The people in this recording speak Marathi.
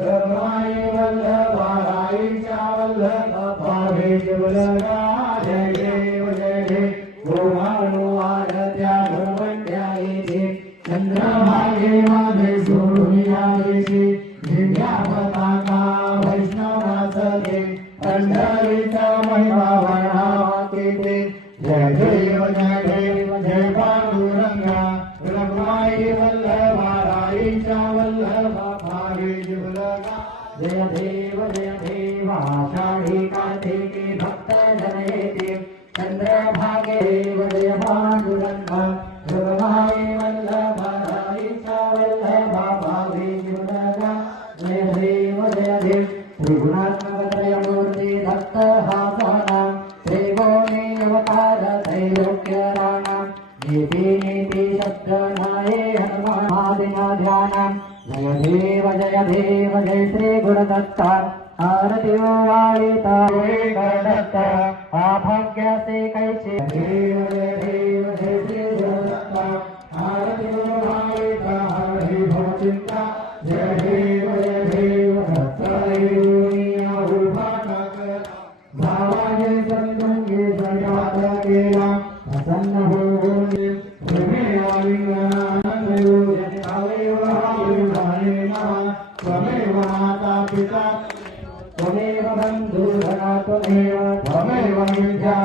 रमाई वल्लभाईच्या वल्लभावे शिवलगा जय देव जय देव गोमाळू आरत्या भगवंत्या येथे चंद्रभागे मध्ये सोडून यायचे दिव्या पताका वैष्णवाचे पंढरीचा महिमा वर्णावा तेथे जय देव जय पांडुरंगा रमाई वल्लभाईच्या वल्लभावे शिवलगा जय देव आषाढी कार्तिकी भक्त जन येते चंद्रभागे जय पांडुरंगा रमाई वल्लभाईच्या वल्लभावे शिवलगा जय देव त्रिगुणात्मक त्रयमूर्ती दत्त हासना त्रिगुणी अवतार त्रैलोक्य राणा नीति नीति शब्दनाये हनुमादिना ध्याना जय देव जय श्री गुरुदत्ता आरती वाळीता दत्ता आभाग्यासे कैसे देव जय श्री गुरुदत्ता आरती वाळीता हरि भवचिंता जय देव दत्ता भावाने संगंगे जयात केला प्रसन्न होऊन त्वमेव माता पिता त्वमेव बंधुधना त्वमेव विद्या